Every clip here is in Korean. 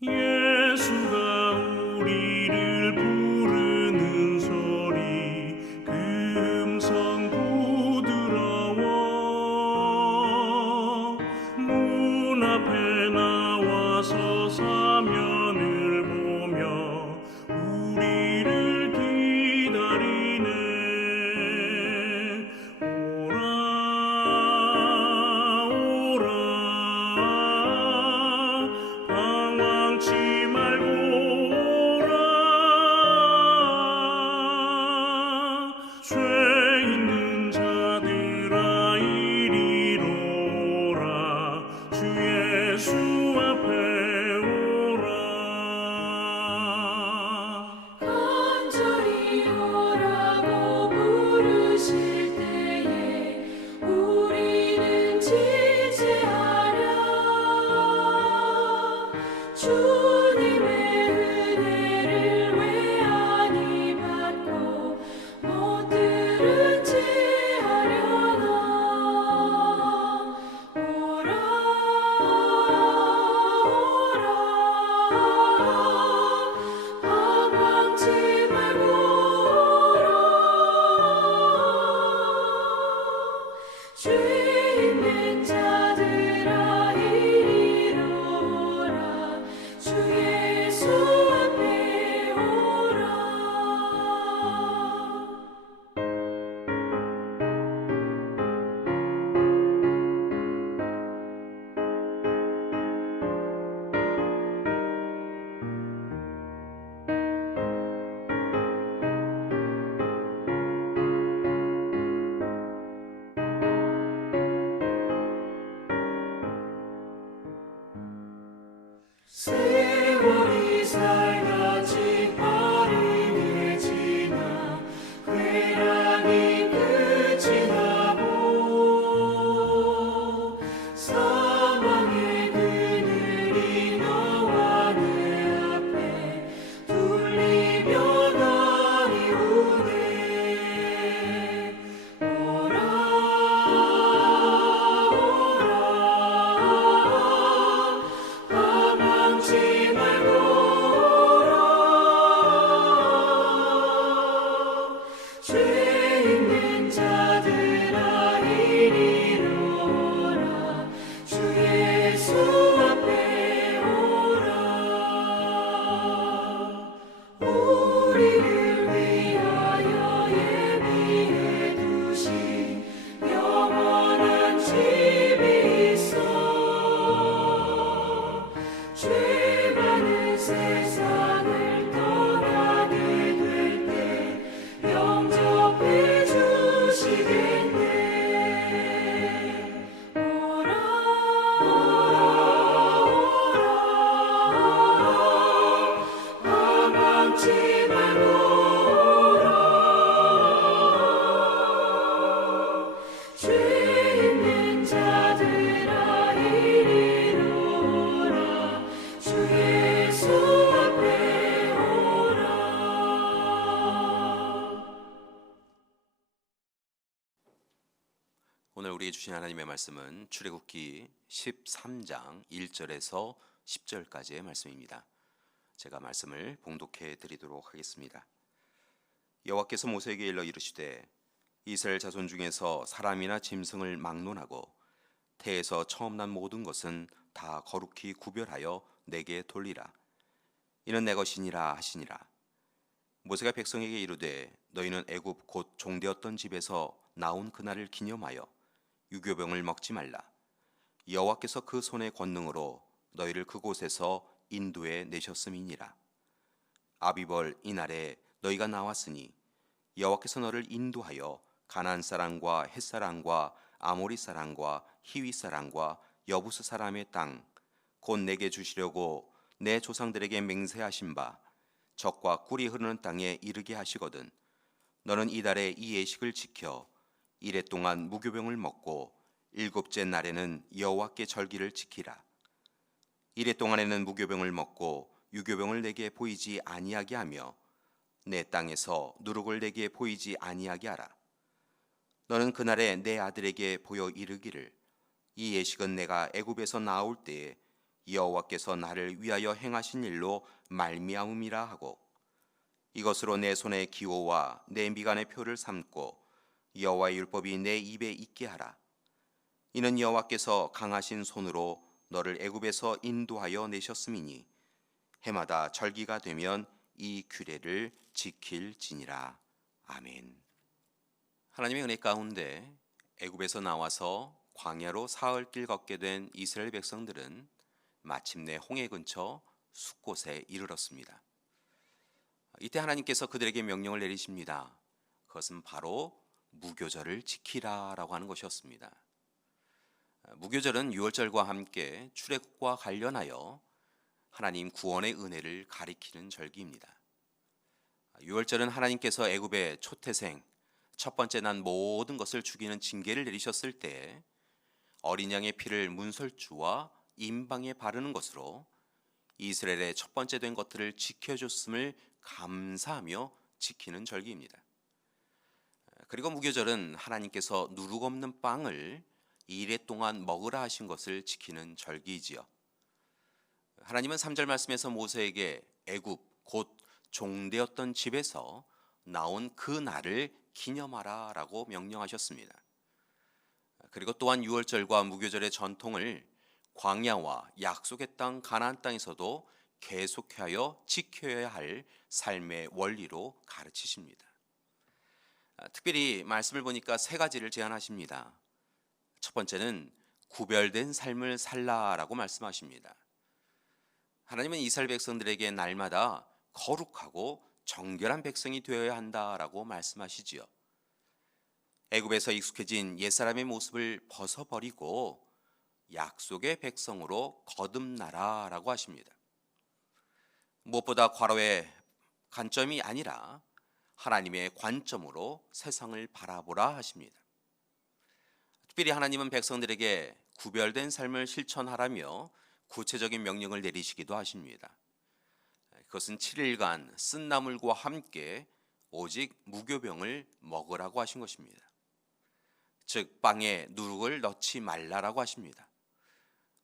예수가 우리를 부르는 소리 그 음성 부드러워 문 앞에 나와서 사면을 보며 우리를 기다리네. 오라 오라 방황치 말고 오라. 죄 있는 자들아 이리로 오라. 주 예수 앞에 오라. 간절히 오라고 부르실 때에 우리는 지체하랴. 주님의 은혜를 왜 아니 받고 못 들은 채 하려나. 오라 오라 방황치 말고 오라. 죄 있는 자들아 이리로 오라. 주 예수 앞에 오라. 세월이 살같이 빠르게 지나 쾌락이 끝이 나고 사망의 그늘이 너와 내 앞에 둘리며 날이 오네. 오라 오라 방황치 말고 오라. 죄 있는 자들아 이리로 오라. 주 예수 앞에 오라. 우리를 위하여 예비해 두신 영원한 집이 있어. 죄 많은 세상을 떠나게 될 때 영접해 주시겠네. 오라 오라 오라 방황치 말고 오라. 죄 있는 자들아 이리로 오라. 주 예수 앞에 오라. 오늘 우리 주신 하나님의 말씀은 출애굽기 13장 1절에서 10절까지의 말씀입니다. 제가 말씀을 봉독해 드리도록 하겠습니다. 여호와께서 모세에게 일러 이르시되 이스라엘 자손 중에서 사람이나 짐승을 막론하고 태에서 처음 난 모든 것은 다 거룩히 구별하여 내게 돌리라. 이는 내 것이니라 하시니라. 모세가 백성에게 이르되 너희는 애굽 곧 종되었던 집에서 나온 그날을 기념하여 유교병을 먹지 말라. 여호와께서 그 손의 권능으로 너희를 그곳에서 인도해 내셨음이니라. 아비벌 이날에 너희가 나왔으니 여호와께서 너를 인도하여 가나안 사람과 헷 사람과 아모리 사람과 히위 사람과 여부스 사람의 땅 곧 내게 주시려고 내 조상들에게 맹세하신 바 젖과 꿀이 흐르는 땅에 이르게 하시거든. 너는 이달에 이 예식을 지켜 이래 동안 무교병을 먹고 일곱째 날에는 여호와께 절기를 지키라. 이래 동안에는 무교병을 먹고 유교병을 내게 보이지 아니하게 하며 내 땅에서 누룩을 내게 보이지 아니하게 하라. 너는 그날에 내 아들에게 보여 이르기를 이 예식은 내가 애굽에서 나올 때에 여호와께서 나를 위하여 행하신 일로 말미암음이라 하고 이것으로 내 손의 기호와 내 미간의 표를 삼고 여호와의 율법이 내 입에 있게 하라. 이는 여호와께서 강하신 손으로 너를 애굽에서 인도하여 내셨음이니 해마다 절기가 되면 이 규례를 지킬지니라. 아멘. 하나님의 은혜 가운데 애굽에서 나와서 광야로 사흘 길 걷게 된 이스라엘 백성들은 마침내 홍해 근처 숫곳에 이르렀습니다. 이때 하나님께서 그들에게 명령을 내리십니다. 그것은 바로 무교절을 지키라라고 하는 것이었습니다. 무교절은 유월절과 함께 출애굽과 관련하여 하나님 구원의 은혜를 가리키는 절기입니다. 유월절은 하나님께서 애굽의 초태생 첫 번째 난 모든 것을 죽이는 징계를 내리셨을 때 어린 양의 피를 문설주와 임방에 바르는 것으로 이스라엘의 첫 번째 된 것들을 지켜줬음을 감사하며 지키는 절기입니다. 그리고 무교절은 하나님께서 누룩 없는 빵을 2일 동안 먹으라 하신 것을 지키는 절기이지요. 하나님은 3절 말씀에서 모세에게 애굽 곧 종되었던 집에서 나온 그 날을 기념하라 라고 명령하셨습니다. 그리고 또한 유월절과 무교절의 전통을 광야와 약속의 땅 가나안 땅에서도 계속하여 지켜야 할 삶의 원리로 가르치십니다. 특별히 말씀을 보니까 3가지를 제안하십니다. 첫 번째는 구별된 삶을 살라라고 말씀하십니다. 하나님은 이스라엘 백성들에게 날마다 거룩하고 정결한 백성이 되어야 한다라고 말씀하시지요. 애굽에서 익숙해진 옛사람의 모습을 벗어버리고 약속의 백성으로 거듭나라라고 하십니다. 무엇보다 과로의 관점이 아니라 하나님의 관점으로 세상을 바라보라 하십니다. 특별히 하나님은 백성들에게 구별된 삶을 실천하라며 구체적인 명령을 내리시기도 하십니다. 그것은 7일간 쓴 나물과 함께 오직 무교병을 먹으라고 하신 것입니다. 즉 빵에 누룩을 넣지 말라라고 하십니다.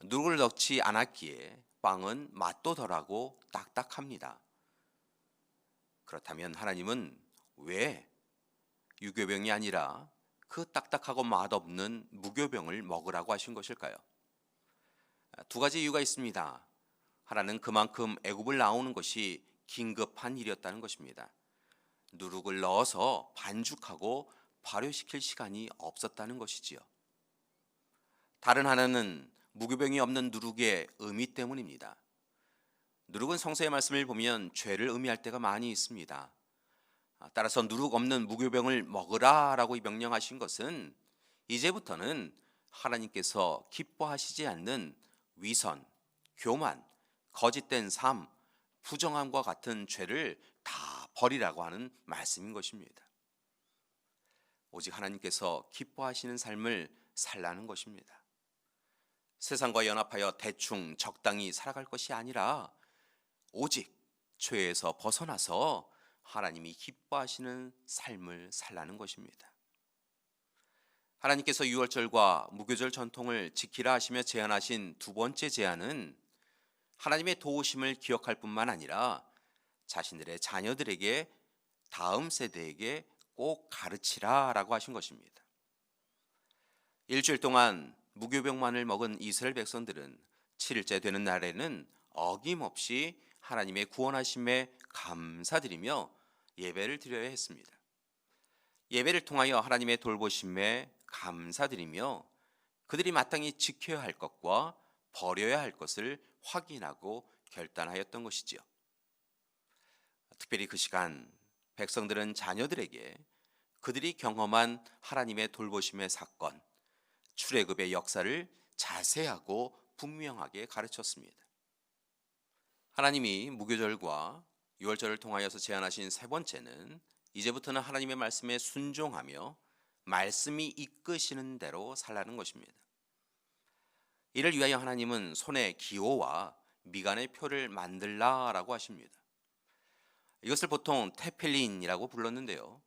누룩을 넣지 않았기에 빵은 맛도 덜하고 딱딱합니다. 그렇다면 하나님은 왜 유교병이 아니라 그 딱딱하고 맛없는 무교병을 먹으라고 하신 것일까요? 2가지 이유가 있습니다. 하나는 그만큼 애굽을 나오는 것이 긴급한 일이었다는 것입니다. 누룩을 넣어서 반죽하고 발효시킬 시간이 없었다는 것이지요. 다른 하나는 무교병이 없는 누룩의 의미 때문입니다. 누룩은 성서의 말씀을 보면 죄를 의미할 때가 많이 있습니다. 따라서 누룩 없는 무교병을 먹으라라고 명령하신 것은 이제부터는 하나님께서 기뻐하시지 않는 위선, 교만, 거짓된 삶, 부정함과 같은 죄를 다 버리라고 하는 말씀인 것입니다. 오직 하나님께서 기뻐하시는 삶을 살라는 것입니다. 세상과 연합하여 대충 적당히 살아갈 것이 아니라 오직 죄에서 벗어나서 하나님이 기뻐하시는 삶을 살라는 것입니다. 하나님께서 유월절과 무교절 전통을 지키라 하시며 제안하신 2번째 제안은 하나님의 도우심을 기억할 뿐만 아니라 자신들의 자녀들에게 다음 세대에게 꼭 가르치라라고 하신 것입니다. 일주일 동안 무교병만을 먹은 이스라엘 백성들은 7일째 되는 날에는 어김없이 하나님의 구원하심에 감사드리며 예배를 드려야 했습니다. 예배를 통하여 하나님의 돌보심에 감사드리며 그들이 마땅히 지켜야 할 것과 버려야 할 것을 확인하고 결단하였던 것이지요. 특별히 그 시간 백성들은 자녀들에게 그들이 경험한 하나님의 돌보심의 사건, 출애굽의 역사를 자세하고 분명하게 가르쳤습니다. 하나님이 무교절과 유월절을 통하여서 제안하신 3번째는 이제부터는 하나님의 말씀에 순종하며 말씀이 이끄시는 대로 살라는 것입니다. 이를 위하여 하나님은 손에 기호와 미간의 표를 만들라라고 하십니다. 이것을 보통 테펠린이라고 불렀는데요.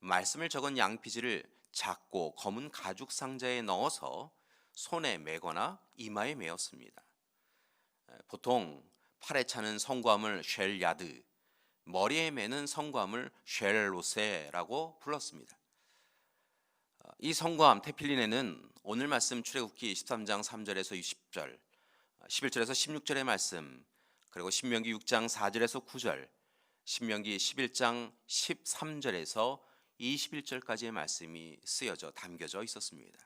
말씀을 적은 양피지를 작고 검은 가죽 상자에 넣어서 손에 매거나 이마에 매었습니다. 보통 팔에 차는 성곽을 쉘야드, 머리에 매는 성곽을 쉘로세라고 불렀습니다. 이 성곽 테필린에는 오늘 말씀 출애굽기 13장 3절에서 20절, 11절에서 16절의 말씀, 그리고 신명기 6장 4절에서 9절, 신명기 11장 13절에서 21절까지의 말씀이 쓰여져 담겨져 있었습니다.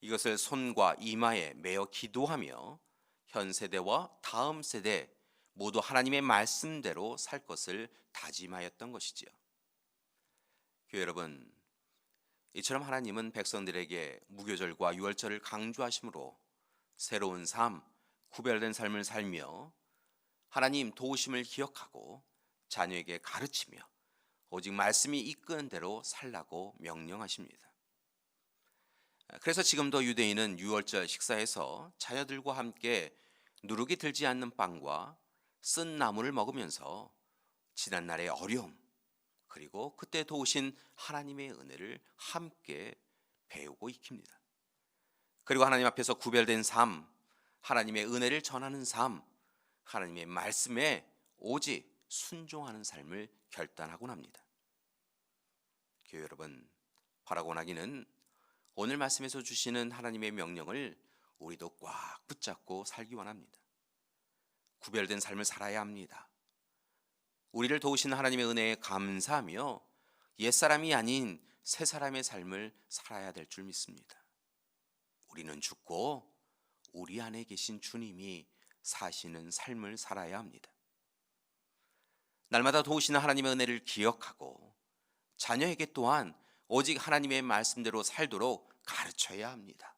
이것을 손과 이마에 매어 기도하며 현 세대와 다음 세대 모두 하나님의 말씀대로 살 것을 다짐하였던 것이지요. 교회 여러분, 이처럼 하나님은 백성들에게 무교절과 유월절을 강조하심으로 새로운 삶, 구별된 삶을 살며 하나님 도우심을 기억하고 자녀에게 가르치며 오직 말씀이 이끄는 대로 살라고 명령하십니다. 그래서 지금도 유대인은 유월절 식사에서 자녀들과 함께 누룩이 들지 않는 빵과 쓴 나물을 먹으면서 지난날의 어려움, 그리고 그때 도우신 하나님의 은혜를 함께 배우고 익힙니다. 그리고 하나님 앞에서 구별된 삶, 하나님의 은혜를 전하는 삶, 하나님의 말씀에 오직 순종하는 삶을 결단하곤 합니다. 교회 여러분, 바라고 나기는 오늘 말씀에서 주시는 하나님의 명령을 우리도 꽉 붙잡고 살기 원합니다. 구별된 삶을 살아야 합니다. 우리를 도우신 하나님의 은혜에 감사하며 옛사람이 아닌 새사람의 삶을 살아야 될 줄 믿습니다. 우리는 죽고 우리 안에 계신 주님이 사시는 삶을 살아야 합니다. 날마다 도우시는 하나님의 은혜를 기억하고 자녀에게 또한 오직 하나님의 말씀대로 살도록 가르쳐야 합니다.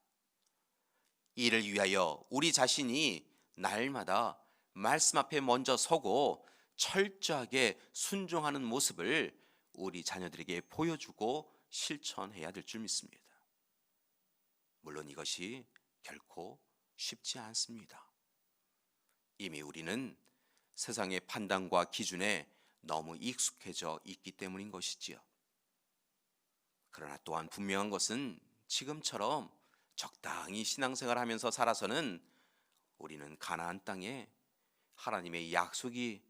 이를 위하여 우리 자신이 날마다 말씀 앞에 먼저 서고 철저하게 순종하는 모습을 우리 자녀들에게 보여주고 실천해야 될 줄 믿습니다. 물론 이것이 결코 쉽지 않습니다. 이미 우리는 세상의 판단과 기준에 너무 익숙해져 있기 때문인 것이지요. 그러나 또한 분명한 것은 지금처럼 적당히 신앙생활하면서 살아서는 우리는 가나안 땅에 하나님의 약속이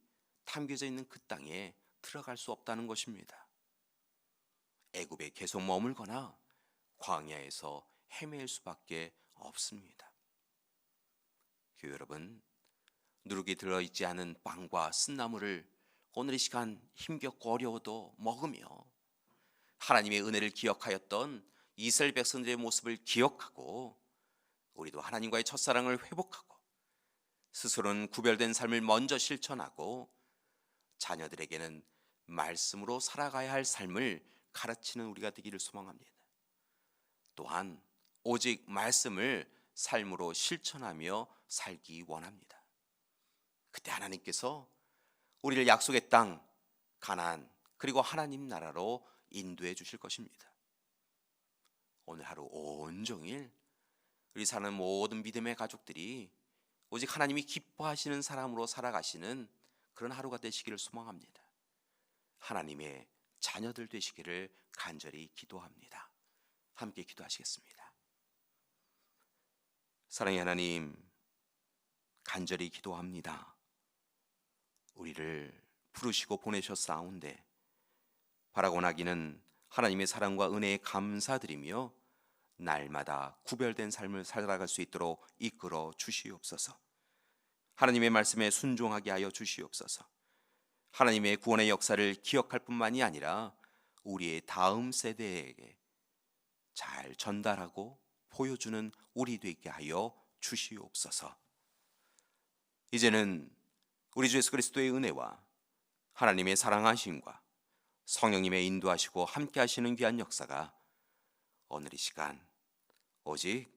담겨져 있는 그 땅에 들어갈 수 없다는 것입니다. 애굽에 계속 머물거나 광야에서 헤맬 수밖에 없습니다. 교회 여러분, 누룩이 들어있지 않은 빵과 쓴나물을 오늘 이 시간 힘겹고 어려워도 먹으며 하나님의 은혜를 기억하였던 이스라엘 백성들의 모습을 기억하고 우리도 하나님과의 첫사랑을 회복하고 스스로는 구별된 삶을 먼저 실천하고 자녀들에게는 말씀으로 살아가야 할 삶을 가르치는 우리가 되기를 소망합니다. 또한 오직 말씀을 삶으로 실천하며 살기 원합니다. 그때 하나님께서 우리를 약속의 땅 가나안 그리고 하나님 나라로 인도해 주실 것입니다. 오늘 하루 온종일 우리 사는 모든 믿음의 가족들이 오직 하나님이 기뻐하시는 사람으로 살아가시는 그런 하루가 되시기를 소망합니다. 하나님의 자녀들 되시기를 간절히 기도합니다. 함께 기도하시겠습니다. 사랑의 하나님, 간절히 기도합니다. 우리를 부르시고 보내셨사온데 바라고 나기는 하나님의 사랑과 은혜에 감사드리며 날마다 구별된 삶을 살아갈 수 있도록 이끌어 주시옵소서. 하나님의 말씀에 순종하게 하여 주시옵소서. 하나님의 구원의 역사를 기억할 뿐만이 아니라 우리의 다음 세대에게 잘 전달하고 보여주는 우리 되게 하여 주시옵소서. 이제는 우리 주 예수 그리스도의 은혜와 하나님의 사랑하심과 성령님의 인도하시고 함께 하시는 귀한 역사가 오늘 이 시간 오직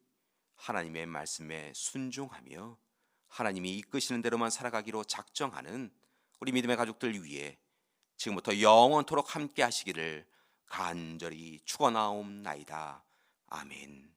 하나님의 말씀에 순종하며 하나님이 이끄시는 대로만 살아가기로 작정하는 우리 믿음의 가족들 위해 지금부터 영원토록 함께 하시기를 간절히 축원하옵나이다. 아멘.